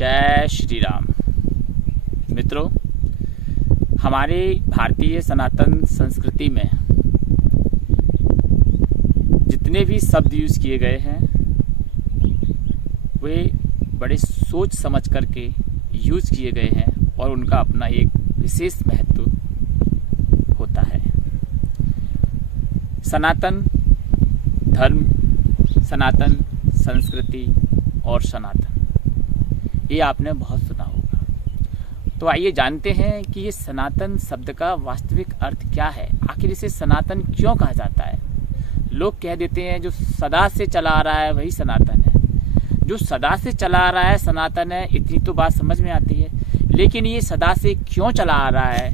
जय श्री राम। मित्रों, हमारे भारतीय सनातन संस्कृति में जितने भी शब्द यूज किए गए हैं वे बड़े सोच समझ करके यूज किए गए हैं और उनका अपना एक विशेष महत्व होता है। सनातन धर्म, सनातन संस्कृति और सनातन, ये आपने बहुत सुना होगा। तो आइए जानते हैं कि ये सनातन शब्द का वास्तविक अर्थ क्या है। आखिर इसे सनातन क्यों कहा जाता है। लोग कह देते हैं जो सदा से चला आ रहा है वही सनातन है। जो सदा से चला आ रहा है सनातन है, इतनी तो बात समझ में आती है। लेकिन ये सदा से क्यों चला आ रहा है,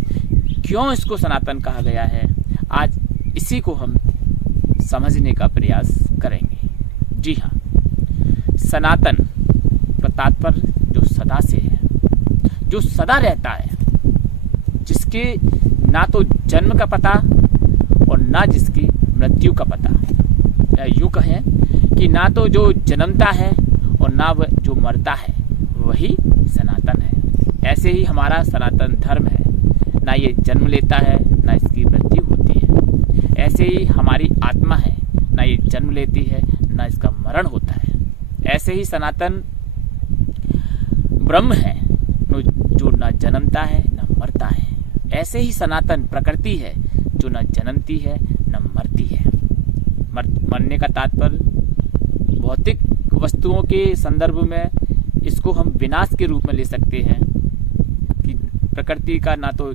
क्यों इसको सनातन कहा गया है, आज इसी को हम समझने का प्रयास करेंगे। जी हाँ, सनातन का तात्पर्य जो सदा से है, जो सदा रहता है, जिसके ना तो जन्म का पता और ना जिसकी मृत्यु का पता। यूं कहें कि ना तो जो जन्मता है और ना वह जो मरता है, वही सनातन है। ऐसे ही हमारा सनातन धर्म है, ना ये जन्म लेता है ना इसकी मृत्यु होती है। ऐसे ही हमारी आत्मा है, ना ये जन्म लेती है ना इसका मरण होता है। ऐसे ही सनातन ब्रह्म है जो न जन्मता है न मरता है। ऐसे ही सनातन प्रकृति है जो न जन्मती है न मरती है। मरने का तात्पर्य भौतिक वस्तुओं के संदर्भ में इसको हम विनाश के रूप में ले सकते हैं कि प्रकृति का ना तो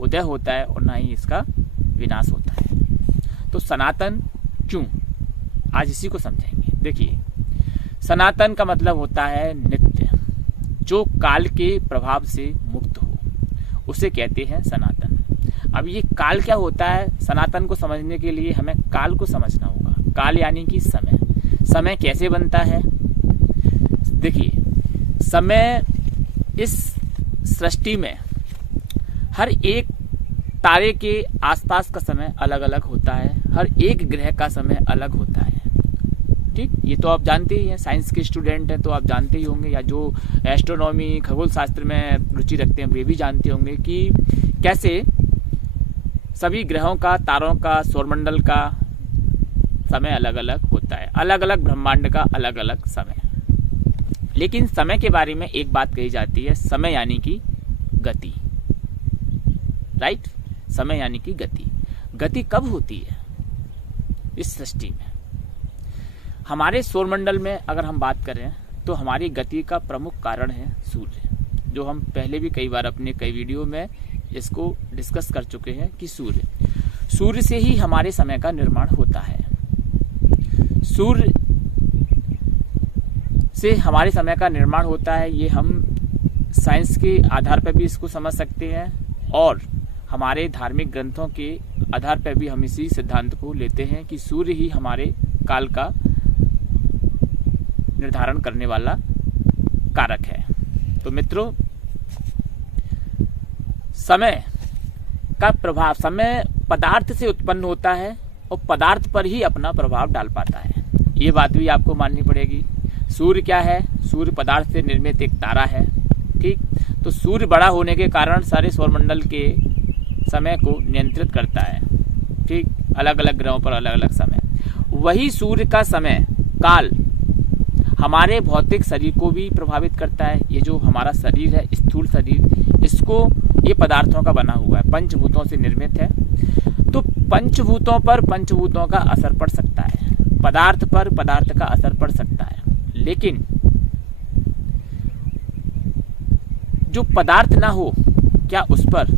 उदय होता है और ना ही इसका विनाश होता है। तो सनातन क्यों, आज इसी को समझेंगे। देखिए, सनातन का मतलब होता है नित्य, जो काल के प्रभाव से मुक्त हो, उसे कहते हैं सनातन। अब ये काल क्या होता है, सनातन को समझने के लिए हमें काल को समझना होगा। काल यानी कि समय। समय कैसे बनता है? देखिए, समय इस सृष्टि में हर एक तारे के आसपास का समय अलग अलग होता है, हर एक ग्रह का समय अलग होता है। ठीक, ये तो आप जानते ही हैं, साइंस के स्टूडेंट हैं तो आप जानते ही होंगे, या जो एस्ट्रोनॉमी खगोल शास्त्र में रुचि रखते हैं वे भी जानते होंगे कि कैसे सभी ग्रहों का, तारों का, सौरमंडल का समय अलग अलग होता है, अलग अलग ब्रह्मांड का अलग अलग समय। लेकिन समय के बारे में एक बात कही जाती है, समय यानी कि गति। राइट, समय यानी कि गति। गति कब होती है इस सृष्टि में? हमारे सौरमंडल में अगर हम बात करें तो हमारी गति का प्रमुख कारण है सूर्य, जो हम पहले भी कई बार अपने कई वीडियो में इसको डिस्कस कर चुके हैं कि सूर्य से ही हमारे समय का निर्माण होता है। सूर्य से हमारे समय का निर्माण होता है, ये हम साइंस के आधार पर भी इसको समझ सकते हैं और हमारे धार्मिक ग्रंथों के आधार पर भी हम इसी सिद्धांत को लेते हैं कि सूर्य ही हमारे काल का निर्धारण करने वाला कारक है। तो मित्रों, समय का प्रभाव, समय पदार्थ से उत्पन्न होता है और पदार्थ पर ही अपना प्रभाव डाल पाता है। ये बात भी आपको माननी पड़ेगी। सूर्य क्या है? सूर्य पदार्थ से निर्मित एक तारा है। ठीक, तो सूर्य बड़ा होने के कारण सारे सौरमंडल के समय को नियंत्रित करता है। ठीक, अलग अलग ग्रहों पर अलग अलग समय। वही सूर्य का समय काल हमारे भौतिक शरीर को भी प्रभावित करता है। ये जो हमारा शरीर है, स्थूल शरीर, इसको ये पदार्थों का बना हुआ है, पंचभूतों से निर्मित है। तो पंचभूतों पर पंचभूतों का असर पड़ सकता है, पदार्थ पर पदार्थ का असर पड़ सकता है। लेकिन जो पदार्थ ना हो, क्या उस पर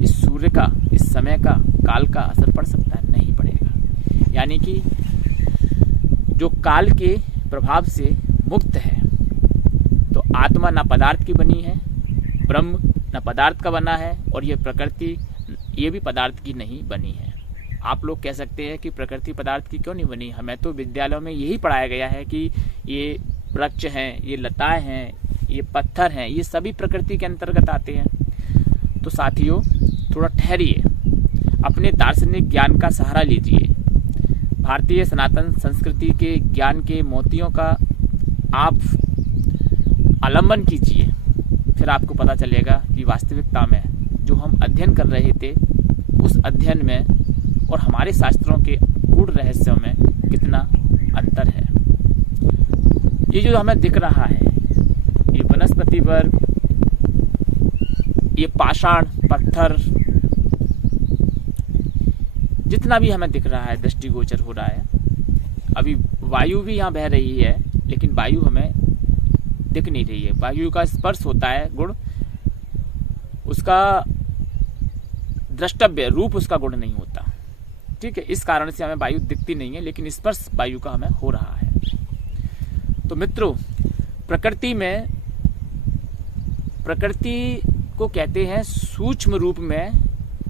इस सूर्य का, इस समय का, काल का असर पड़ सकता है? नहीं पड़ेगा। यानी कि जो काल के प्रभाव से मुक्त है, तो आत्मा ना पदार्थ की बनी है, ब्रह्म ना पदार्थ का बना है, और ये प्रकृति ये भी पदार्थ की नहीं बनी है। आप लोग कह सकते हैं कि प्रकृति पदार्थ की क्यों नहीं बनी? हमें तो विद्यालयों में यही पढ़ाया गया है कि ये वृक्ष हैं, ये लताएं हैं, ये पत्थर हैं, ये सभी प्रकृति के अंतर्गत आते हैं। तो साथियों, थोड़ा ठहरिए, अपने दार्शनिक ज्ञान का सहारा लीजिए। भारतीय सनातन संस्कृति के ज्ञान के मोतियों का आप आलंबन कीजिए, फिर आपको पता चलेगा कि वास्तविकता में जो हम अध्ययन कर रहे थे उस अध्ययन में और हमारे शास्त्रों के गूढ़ रहस्यों में कितना अंतर है। ये जो हमें दिख रहा है, ये वनस्पति वर्ग, ये पाषाण पत्थर, जितना भी हमें दिख रहा है, दृष्टिगोचर हो रहा है। अभी वायु भी यहाँ बह रही है, लेकिन वायु हमें दिख नहीं रही है। वायु का स्पर्श होता है गुण, उसका द्रष्टव्य रूप उसका गुण नहीं होता। ठीक है, इस कारण से हमें वायु दिखती नहीं है, लेकिन स्पर्श वायु का हमें हो रहा है। तो मित्रों, प्रकृति को कहते हैं सूक्ष्म रूप में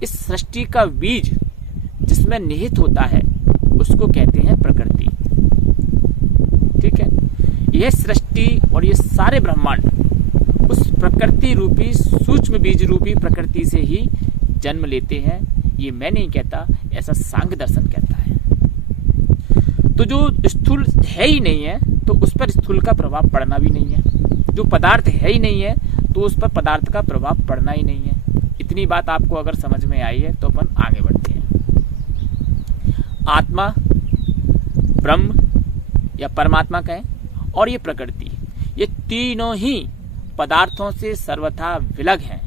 इस सृष्टि का बीज जिसमें निहित होता है उसको कहते हैं प्रकृति। ठीक है, यह सृष्टि और ये सारे ब्रह्मांड उस प्रकृति रूपी सूक्ष्म बीज रूपी प्रकृति से ही जन्म लेते हैं। ये मैं नहीं कहता, ऐसा सांख्य दर्शन कहता है। तो जो स्थूल है ही नहीं है तो उस पर स्थूल का प्रभाव पड़ना भी नहीं है। जो पदार्थ है ही नहीं है तो उस पर पदार्थ का प्रभाव पड़ना ही नहीं है। इतनी बात आपको अगर समझ में आई है तो अपन आगे बढ़ते हैं। आत्मा, ब्रह्म या परमात्मा कहें, और ये प्रकृति, ये तीनों ही पदार्थों से सर्वथा विलग हैं।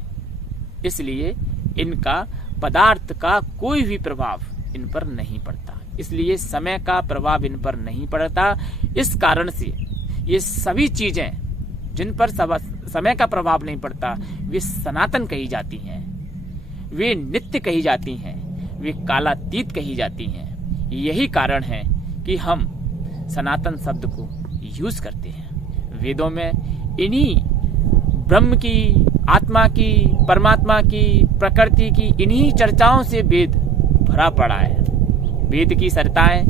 इसलिए इनका पदार्थ का कोई भी प्रभाव इन पर नहीं पड़ता। इसलिए समय का प्रभाव इन पर नहीं पड़ता। इस कारण से ये सभी चीजें जिन पर समय का प्रभाव नहीं पड़ता वे सनातन कही जाती हैं, वे नित्य कही जाती हैं, वे कालातीत कही जाती हैं। यही कारण है कि हम सनातन शब्द को यूज करते हैं। वेदों में इन्हीं ब्रह्म की, आत्मा की, परमात्मा की, प्रकृति की इन्हीं चर्चाओं से वेद भरा पड़ा है। वेद की सरिताएं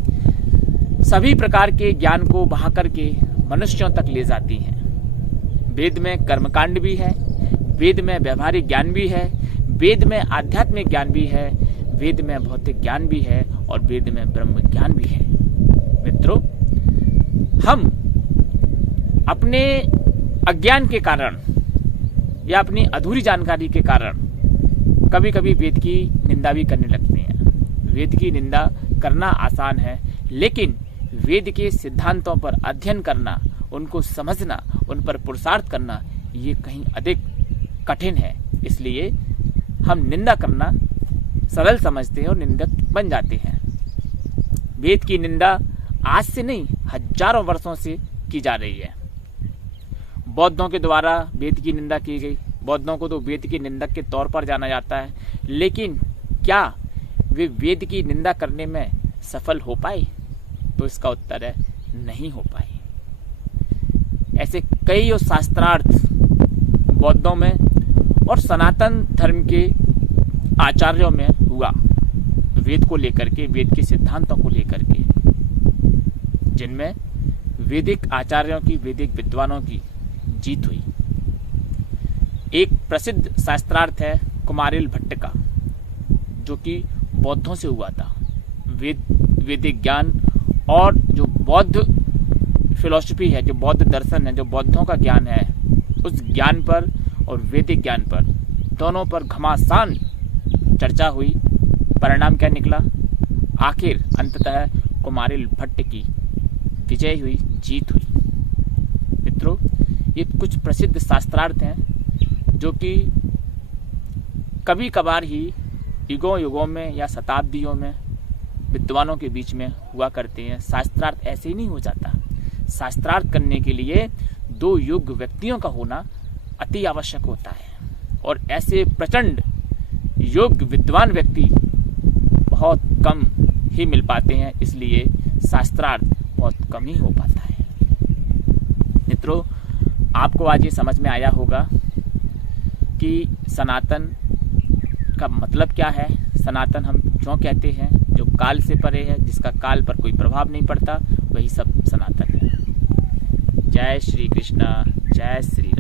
सभी प्रकार के ज्ञान को बहा करके मनुष्यों तक ले जाती हैं। वेद में कर्मकांड भी है, वेद में व्यवहारिक ज्ञान भी है, वेद में आध्यात्मिक ज्ञान भी है, वेद में भौतिक ज्ञान भी है और वेद में ब्रह्म ज्ञान भी है। मित्रों, हम अपने अज्ञान के कारण या अपनी अधूरी जानकारी के कारण कभी कभी वेद की निंदा भी करने लगते हैं। वेद की निंदा करना आसान है, लेकिन वेद के सिद्धांतों पर अध्ययन करना, उनको समझना, उन पर पुरुषार्थ करना, ये कहीं अधिक कठिन है। इसलिए हम निंदा करना सरल समझते हैं और निंदक बन जाते हैं। वेद की निंदा आज से नहीं, हजारों वर्षों से की जा रही है। बौद्धों के द्वारा वेद की निंदा की गई। बौद्धों को तो वेद के निंदक के तौर पर जाना जाता है, लेकिन क्या वे वेद की निंदा करने में सफल हो पाए? तो इसका उत्तर है नहीं हो पाए। ऐसे कई शास्त्रार्थ बौद्धों में और सनातन धर्म के आचार्यों में हुआ, वेद को लेकर के, वेद के सिद्धांतों को लेकर के, जिनमें वैदिक आचार्यों की, वैदिक विद्वानों की जीत हुई। एक प्रसिद्ध शास्त्रार्थ है कुमारिल भट्ट का, जो कि बौद्धों से हुआ था। वैदिक ज्ञान और जो बौद्ध फिलॉसफी है, जो बौद्ध दर्शन है, जो बौद्धों का ज्ञान है, उस ज्ञान पर और वैदिक ज्ञान पर दोनों पर घमासान चर्चा हुई। परिणाम क्या निकला? आखिर अंततः कुमारिल भट्ट की विजय हुई, जीत हुई। मित्रों, ये कुछ प्रसिद्ध शास्त्रार्थ हैं जो कि कभी कभार ही युगों युगों में या शताब्दियों में विद्वानों के बीच में हुआ करते हैं। शास्त्रार्थ ऐसे ही नहीं हो जाता। शास्त्रार्थ करने के लिए दो योग्य व्यक्तियों का होना अति आवश्यक होता है, और ऐसे प्रचंड योग्य विद्वान व्यक्ति बहुत कम ही मिल पाते हैं। इसलिए शास्त्रार्थ बहुत कम ही हो पाता है। मित्रों, आपको आज ये समझ में आया होगा कि सनातन का मतलब क्या है, सनातन हम क्यों कहते हैं। जो काल से परे है, जिसका काल पर कोई प्रभाव नहीं पड़ता, वही सब सनातन है। जय श्री कृष्ण, जय श्री